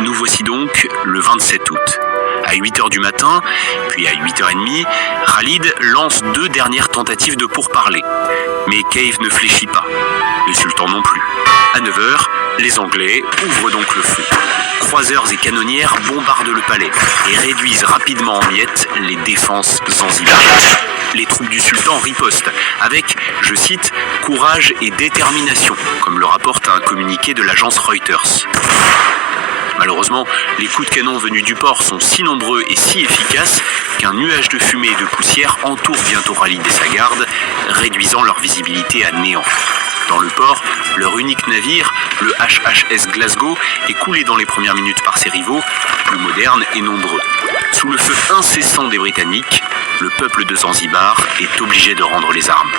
Nous voici donc le 27 août. À 8h du matin, puis à 8h30, Khalid lance 2 dernières tentatives de pourparlers. Mais Cave ne fléchit pas. Le sultan non plus. À 9h, les Anglais ouvrent donc le feu. Croiseurs et canonnières bombardent le palais et réduisent rapidement en miettes les défenses zanzibariennes. Les troupes du sultan ripostent avec, je cite, « courage et détermination », comme le rapporte un communiqué de l'agence Reuters. Malheureusement, les coups de canon venus du port sont si nombreux et si efficaces qu'un nuage de fumée et de poussière entoure bientôt Khalid et sa garde, réduisant leur visibilité à néant. Dans le port, leur unique navire, le HHS Glasgow, est coulé dans les premières minutes par ses rivaux, plus modernes et nombreux. Sous le feu incessant des Britanniques, le peuple de Zanzibar est obligé de rendre les armes.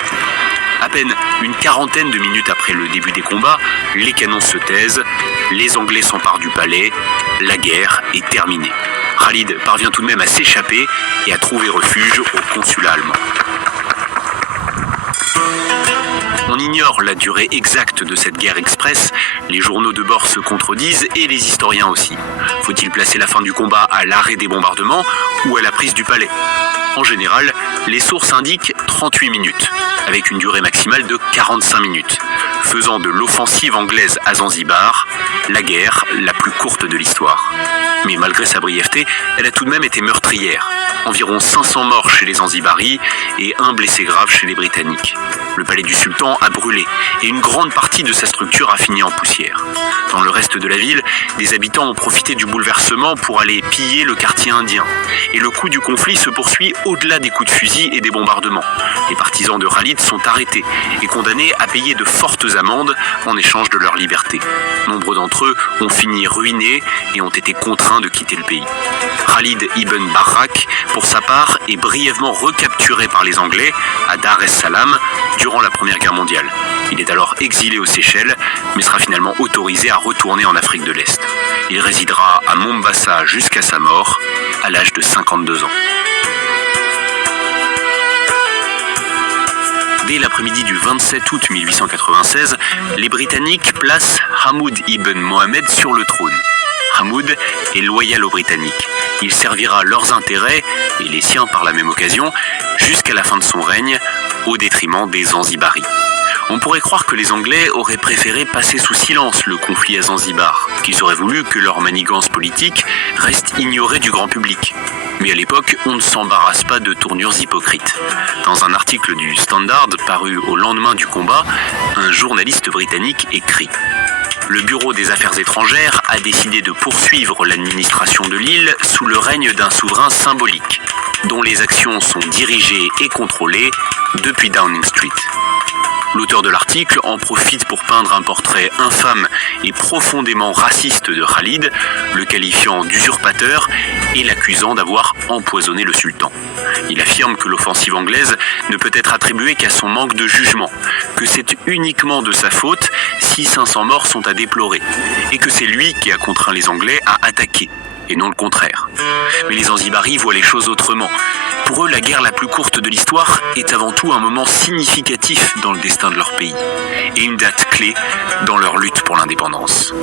À peine une quarantaine de minutes après le début des combats, les canons se taisent, les Anglais s'emparent du palais, la guerre est terminée. Khalid parvient tout de même à s'échapper et à trouver refuge au consulat allemand. On ignore la durée exacte de cette guerre express, les journaux de bord se contredisent et les historiens aussi. Faut-il placer la fin du combat à l'arrêt des bombardements ou à la prise du palais ? En général, les sources indiquent 38 minutes, avec une durée maximale de 45 minutes, faisant de l'offensive anglaise à Zanzibar la guerre la plus courte de l'histoire. Mais malgré sa brièveté, elle a tout de même été meurtrière. Environ 500 morts chez les Zanzibaris et 1 blessé grave chez les Britanniques. Le palais du sultan a brûlé et une grande partie de sa structure a fini en poussière. Dans le reste de la ville, des habitants ont profité du bouleversement pour aller piller le quartier indien. Et le coût du conflit se poursuit au-delà des coups de fusil et des bombardements. Les partisans de Khalid sont arrêtés et condamnés à payer de fortes amendes en échange de leur liberté. Nombre d'entre eux ont fini ruinés et ont été contraints de quitter le pays. Khalid ibn Barrak, pour sa part, est brièvement recapturé par les Anglais à Dar es Salaam durant la Première Guerre mondiale. Il est alors exilé aux Seychelles, mais sera finalement autorisé à retourner en Afrique de l'Est. Il résidera à Mombasa jusqu'à sa mort, à l'âge de 52 ans. Dès l'après-midi du 27 août 1896, les Britanniques placent Hamoud ibn Mohammed sur le trône. Hamoud est loyal aux Britanniques. Il servira leurs intérêts, et les siens par la même occasion, jusqu'à la fin de son règne, au détriment des Zanzibaris. On pourrait croire que les Anglais auraient préféré passer sous silence le conflit à Zanzibar, qu'ils auraient voulu que leur manigance politique reste ignorée du grand public. Mais à l'époque, on ne s'embarrasse pas de tournures hypocrites. Dans un article du Standard paru au lendemain du combat, un journaliste britannique écrit « Le Bureau des Affaires étrangères a décidé de poursuivre l'administration de l'île sous le règne d'un souverain symbolique, dont les actions sont dirigées et contrôlées depuis Downing Street. » L'auteur de l'article en profite pour peindre un portrait infâme et profondément raciste de Khalid, le qualifiant d'usurpateur et l'accusant d'avoir empoisonné le sultan. Il affirme que l'offensive anglaise ne peut être attribuée qu'à son manque de jugement, que c'est uniquement de sa faute si 500 morts sont à déplorer, et que c'est lui qui a contraint les Anglais à attaquer, et non le contraire. Mais les Zanzibaris voient les choses autrement. Pour eux, la guerre la plus courte de l'histoire est avant tout un moment significatif dans le destin de leur pays, et une date clé dans leur lutte pour l'indépendance.